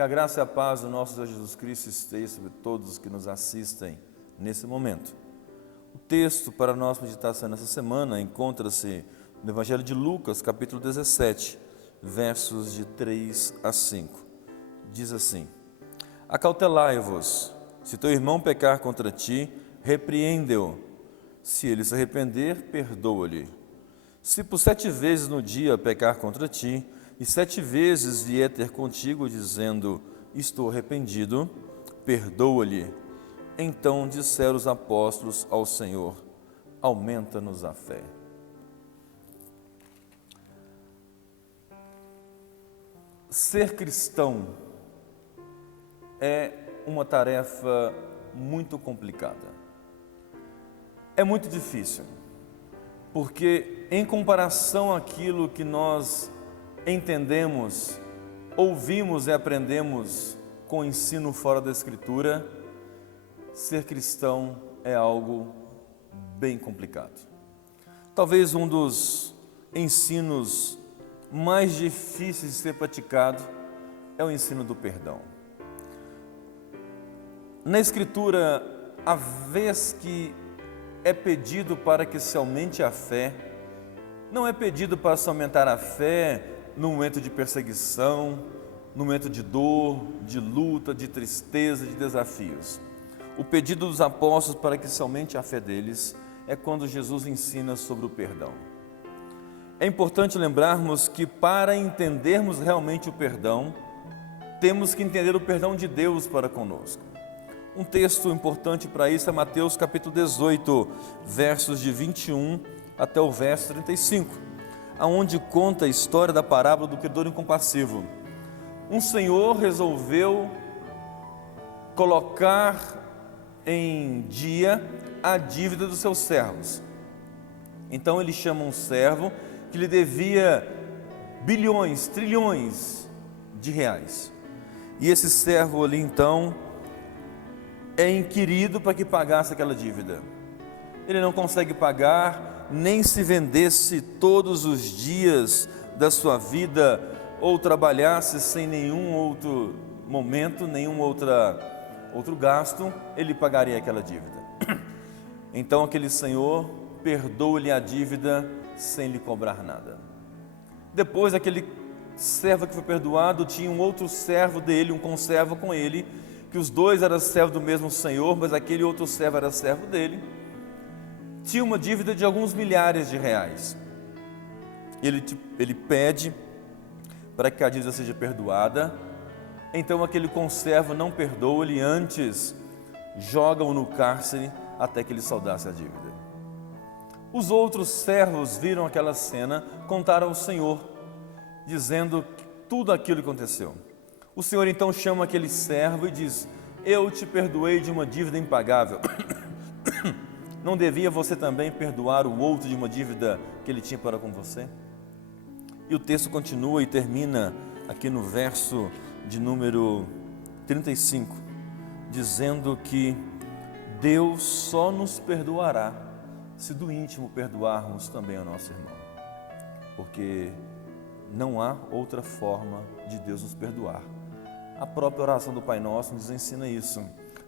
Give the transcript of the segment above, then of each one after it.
Que a graça e a paz do nosso Senhor Jesus Cristo esteja sobre todos os que nos assistem nesse momento. O texto para a nossa meditação nessa semana encontra-se no Evangelho de Lucas, capítulo 17, versos de 3 a 5. Diz assim: Acautelai-vos, se teu irmão pecar contra ti, repreende-o. Se ele se arrepender, perdoa-lhe. Se por 7 vezes no dia pecar contra ti, e 7 vezes vier ter contigo, dizendo, estou arrependido, perdoa-lhe. Então disseram os apóstolos ao Senhor, aumenta-nos a fé. Ser cristão é uma tarefa muito complicada. É muito difícil, porque em comparação àquilo que nós entendemos, ouvimos e aprendemos com o ensino fora da Escritura, ser cristão é algo bem complicado. Talvez um dos ensinos mais difíceis de ser praticado é o ensino do perdão. Na Escritura, a vez que é pedido para que se aumente a fé, não é pedido para se aumentar a fé no momento de perseguição, no momento de dor, de luta, de tristeza, de desafios. O pedido dos apóstolos para que se aumente a fé deles é quando Jesus ensina sobre o perdão. É importante lembrarmos que para entendermos realmente o perdão, temos que entender o perdão de Deus para conosco. Um texto importante para isso é Mateus capítulo 18, versos de 21 até o verso 35, aonde conta a história da parábola do credor incompassivo. Um senhor resolveu colocar em dia a dívida dos seus servos. Então ele chama um servo que lhe devia bilhões, trilhões de reais. E esse servo ali então é inquirido para que pagasse aquela dívida. Ele não consegue pagar, nem se vendesse todos os dias da sua vida ou trabalhasse sem nenhum outro momento, nenhum outro gasto, ele pagaria aquela dívida. Então aquele senhor perdoa-lhe a dívida sem lhe cobrar nada. Depois aquele servo que foi perdoado tinha um outro servo dele, um conservo com ele, que os dois eram servos do mesmo senhor, mas aquele outro servo era servo dele, tinha uma dívida de alguns milhares de reais. Ele pede para que a dívida seja perdoada. Então aquele conservo não perdoa-lhe, antes joga-o no cárcere até que ele saldasse a dívida. Os outros servos viram aquela cena, contaram ao Senhor, dizendo tudo aquilo que aconteceu. O Senhor então chama aquele servo e diz, eu te perdoei de uma dívida impagável. Não devia você também perdoar o outro de uma dívida que ele tinha para com você? E o texto continua e termina aqui no verso de número 35, dizendo que Deus só nos perdoará se do íntimo perdoarmos também o nosso irmão. Porque não há outra forma de Deus nos perdoar. A própria oração do Pai Nosso nos ensina isso.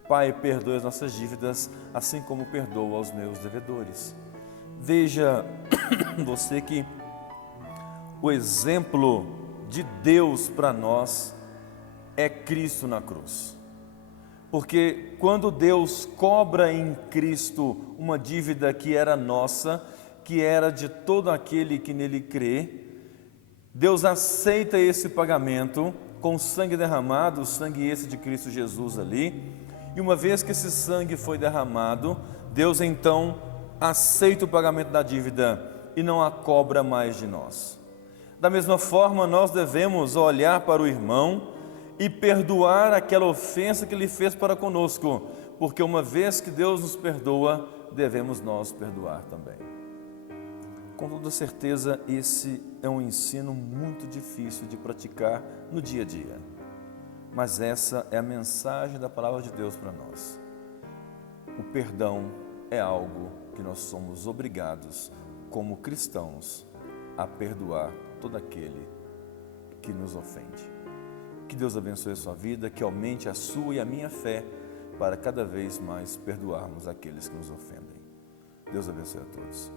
Pai, perdoe as nossas dívidas, assim como perdoo aos meus devedores. Veja você que o exemplo de Deus para nós é Cristo na cruz. Porque quando Deus cobra em Cristo uma dívida que era nossa, que era de todo aquele que nele crê, Deus aceita esse pagamento com o sangue derramado, o sangue esse de Cristo Jesus ali. E uma vez que esse sangue foi derramado, Deus então aceita o pagamento da dívida e não a cobra mais de nós. Da mesma forma, nós devemos olhar para o irmão e perdoar aquela ofensa que ele fez para conosco, porque uma vez que Deus nos perdoa, devemos nós perdoar também. Com toda certeza, esse é um ensino muito difícil de praticar no dia a dia. Mas essa é a mensagem da palavra de Deus para nós. O perdão é algo que nós somos obrigados, como cristãos, a perdoar todo aquele que nos ofende. Que Deus abençoe a sua vida, que aumente a sua e a minha fé para cada vez mais perdoarmos aqueles que nos ofendem. Deus abençoe a todos.